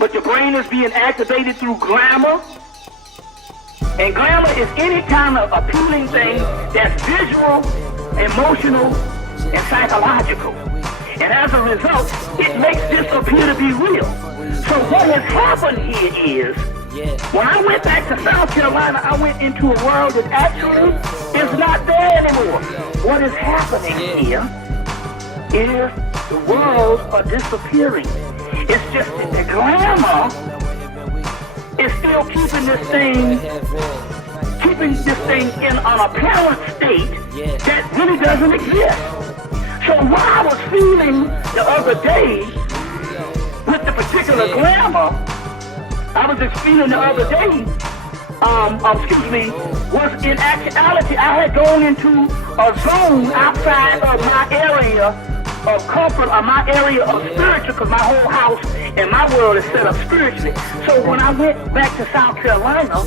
but your brain is being activated through glamour. And glamour is any kind of appealing thing that's visual, emotional, and psychological. And as a result, it makes this appear to be real. So what has happened here is, when I went back to South Carolina, I went into a world that actually is not there anymore. What is happening here is the worlds are disappearing. It's just that the glamour is still keeping this thing in an apparent state that really doesn't exist. So what I was feeling the other day with the particular glamour, I was just feeling the other day, was in actuality, I had gone into a zone outside of my area of comfort, or my area of spiritual, because my whole house and my world is set up spiritually. So when I went back to South Carolina,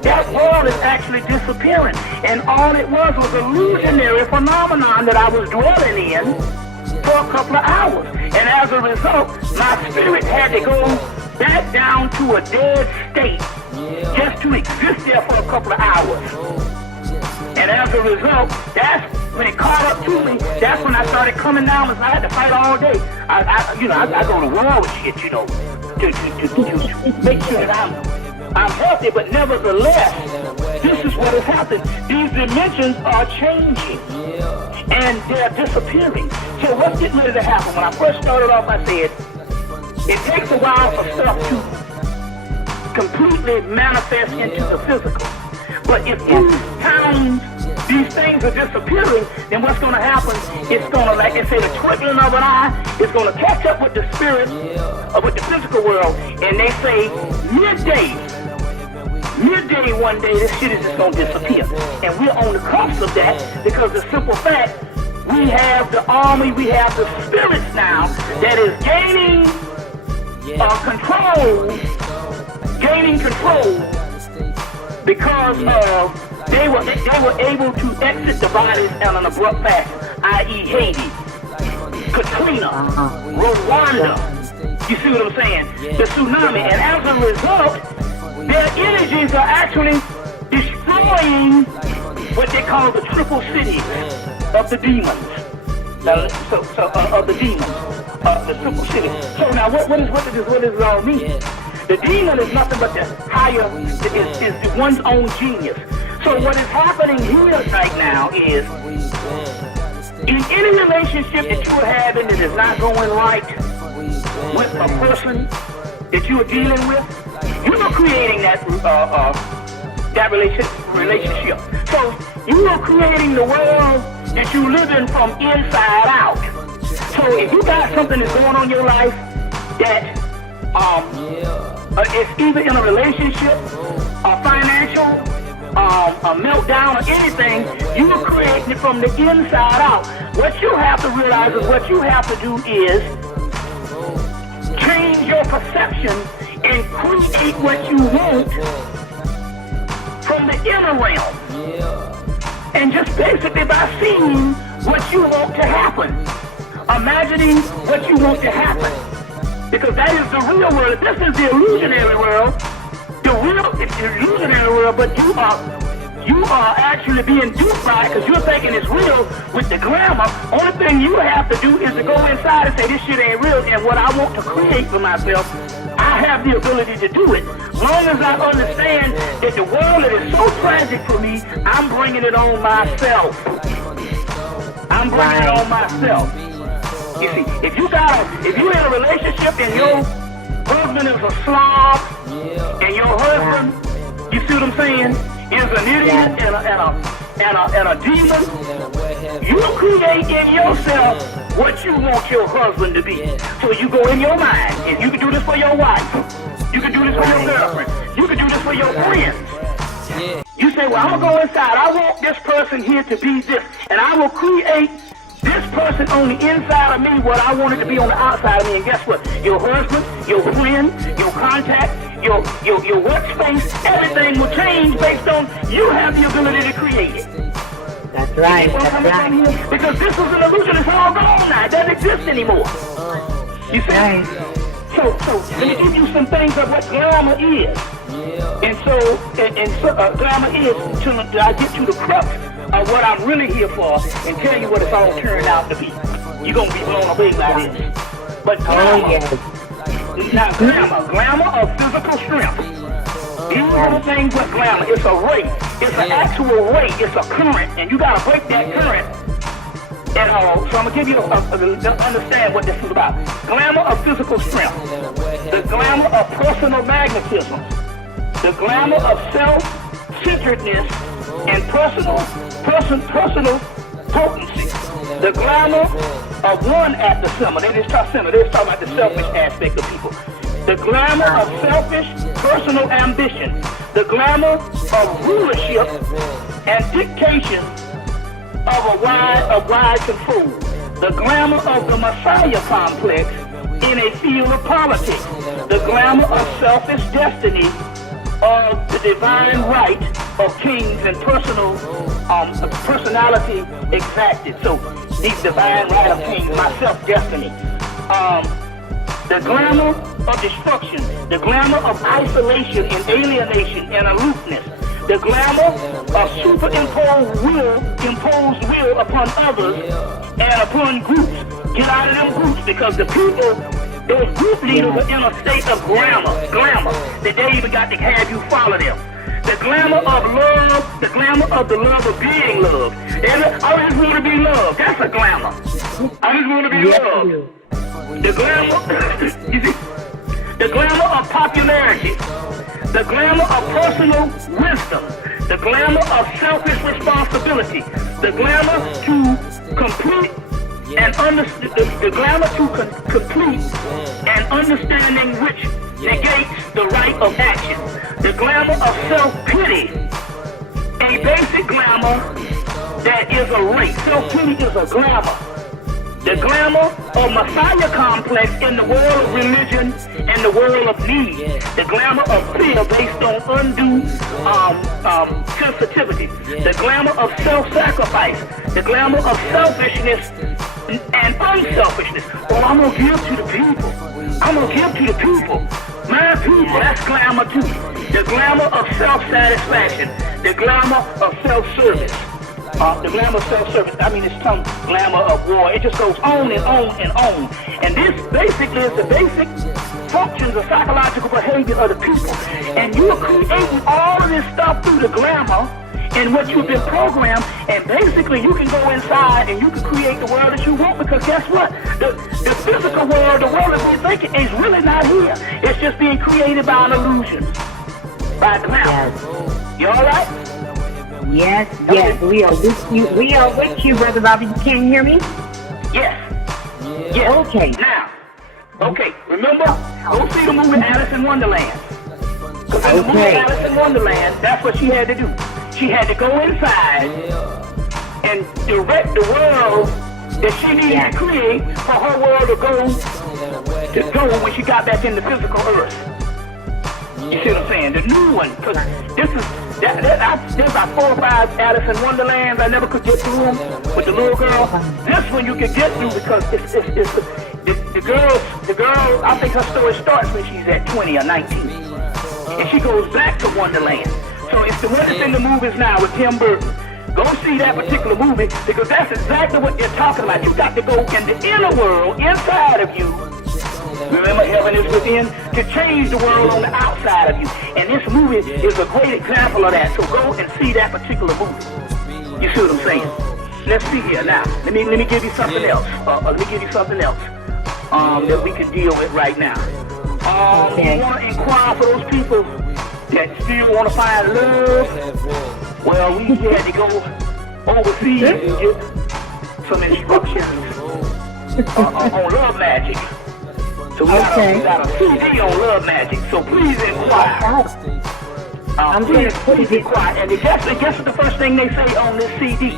that world is actually disappearing. And all it was an illusionary phenomenon that I was dwelling in for a couple of hours. And as a result, my spirit had to go back down to a dead state just to exist there for a couple of hours. And as a result, that's when it caught up to me. That's when I started coming down, and I had to fight all day. I go to war with shit, to make sure that I'm healthy. But nevertheless, this is what has happened. These dimensions are changing, and they're disappearing. So what's getting ready to happen? When I first started off, I said it takes a while for stuff to completely manifest into the physical. But if these things are disappearing, then what's going to happen? It's going to, like they say, the twinkling of an eye is going to catch up with the spirit, or with the physical world. And they say midday one day, this shit is just going to disappear. And we're on the cusp of that because the simple fact, we have the army, we have the spirits now that is gaining control because they were able to exit the bodies in an abrupt fashion, i.e. Haiti, Katrina, Rwanda. You see what I'm saying? The tsunami. And as a result, their energies are actually destroying what they call the triple cities of the demons. Of the demons, the triple cities. So now, what does it all mean? The demon is nothing but the higher, is the one's own genius. So what is happening here right now is, in any relationship that you are having that is not going right with a person that you are dealing with, you are creating that relationship. So you are creating the world that you live in from inside out. So if you got something that's going on in your life that it's either in a relationship, a financial, a meltdown, or anything, you are creating it from the inside out. What you have to realize is what you have to do is change your perception and create what you want from the inner realm. And just basically by seeing what you want to happen, imagining what you want to happen. Because that is the real world. This is the illusionary world. It's the illusionary world, but you are actually being duped by it because you're thinking it's real with the glamour. Only thing you have to do is to go inside and say, this shit ain't real, and what I want to create for myself, I have the ability to do it. As long as I understand that the world that is so tragic for me, I'm bringing it on myself. I'm bringing it on myself. You see, if you're in a relationship and your husband is a slob, and your husband, you see what I'm saying, is an idiot and a demon, you create in yourself what you want your husband to be. So you go in your mind, and you can do this for your wife, you can do this for your girlfriend, you can do this for your friends. You say, well, I'm going to go inside, I want this person here to be this, and I will create this person on the inside of me what I want it to be on the outside of me. And guess what? Your husband, your friend, your contact, your workspace, everything will change based on you have the ability to create it. That's right. That's because this is an illusion. It's all gone now. It doesn't exist anymore. You see? Right. So let me give you some things of what glamour is. And so glamour is till I get you the crux of what I'm really here for and tell you what it's all turned out to be. You're gonna be blown away by this. But glamour, now glamour of physical strength. You know the thing with glamour, it's a rate. It's an actual rate. It's a current, and you gotta break that current. And so I'm gonna give you understand what this is about. Glamour of physical strength, the glamour of personal magnetism, the glamour of self-centeredness and personal potency, the glamour of one at the center. They just talk about the selfish aspect of people. The glamour of selfish personal ambition, the glamour of rulership and dictation of wide control, the glamour of the Messiah complex in a field of politics, the glamour of selfish destiny of the divine right of kings and personality exacted. So these divine right of kings, my self-destiny. The glamour of destruction, the glamour of isolation and alienation and aloofness, the glamour of superimposed will upon others and upon groups. Get out of them groups because the people, those group leaders are in a state of glamour, that they even got to have you follow them. The glamour of love, the glamour of the love of being loved. I just want to be loved. That's a glamour. I just want to be loved. The glamour, you see, the glamour of popularity, the glamour of personal wisdom, the glamour of selfish responsibility, the glamour to complete and complete and understanding which negates the right of action, the glamour of self-pity, a basic glamour that is a race. Self-pity is a glamour. The glamour of Messiah complex in the world of religion and the world of need. The glamour of fear based on undue sensitivity. The glamour of self-sacrifice. The glamour of selfishness and unselfishness. Oh, I'm going to give to the people. I'm going to give to the people. My people, that's glamour too. The glamour of self-satisfaction. The glamour of self-service. The glamour of self-service, it's some glamour of war. It just goes on and on and on. And this basically is the basic functions of psychological behavior of the people. And you are creating all of this stuff through the glamour and what you've been programmed. And basically you can go inside and you can create the world that you want, because guess what? The physical world, the world that we're thinking is really not here. It's just being created by an illusion, by glamour. You all right? Yes, we are with you. We are with you, Brother Bobby. You can't hear me? Yes. Okay. Now, remember, go see the movie Alice in Wonderland. Because in the movie Alice in Wonderland, that's what she had to do. She had to go inside and direct the world that she needed to create for her world to go when she got back in the physical earth. You see what I'm saying? The new one, because there's about 4 or 5 Alice in Wonderlands. I never could get through them with the little girl. This one you can get through because it's the girl, I think her story starts when she's at 20 or 19. And she goes back to Wonderland. So it's the one that's in the movies now with Tim Burton. Go see that particular movie because that's exactly what they're talking about. You got to go in the inner world, inside of you. Remember, heaven is within, to change the world on the outside of you. And this movie is a great example of that. So go and see that particular movie. You see what I'm saying? Let's see here now. Let me give you something else. That we can deal with right now. You want to inquire for those people that still want to find love? Well, we had to go overseas and get some instructions on love magic. So we got a CD on love magic, so please inquire. Please inquire. And guess the first thing they say on this CD?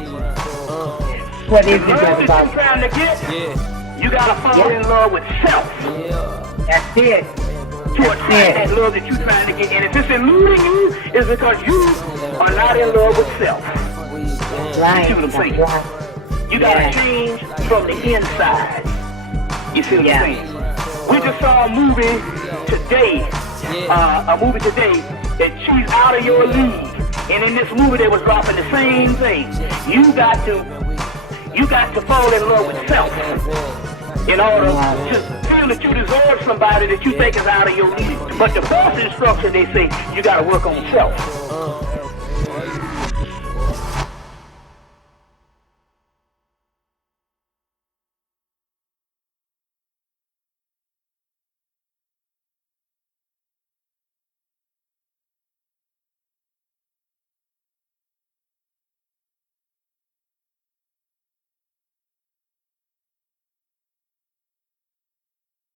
What is it, Brother Bobby? That you're trying to get, you got to fall in love with self. That's it. To attract that love that you're trying to get. And if it's eluding you, it's because you are not in love with self. Right. You see what I'm saying? Right. You got to change from the inside. You see what I'm saying? We just saw a movie today, that she's out of your league. And in this movie they was dropping the same thing. You got to fall in love with self in order to feel that you deserve somebody that you think is out of your league. But the first instruction they say, you got to work on self.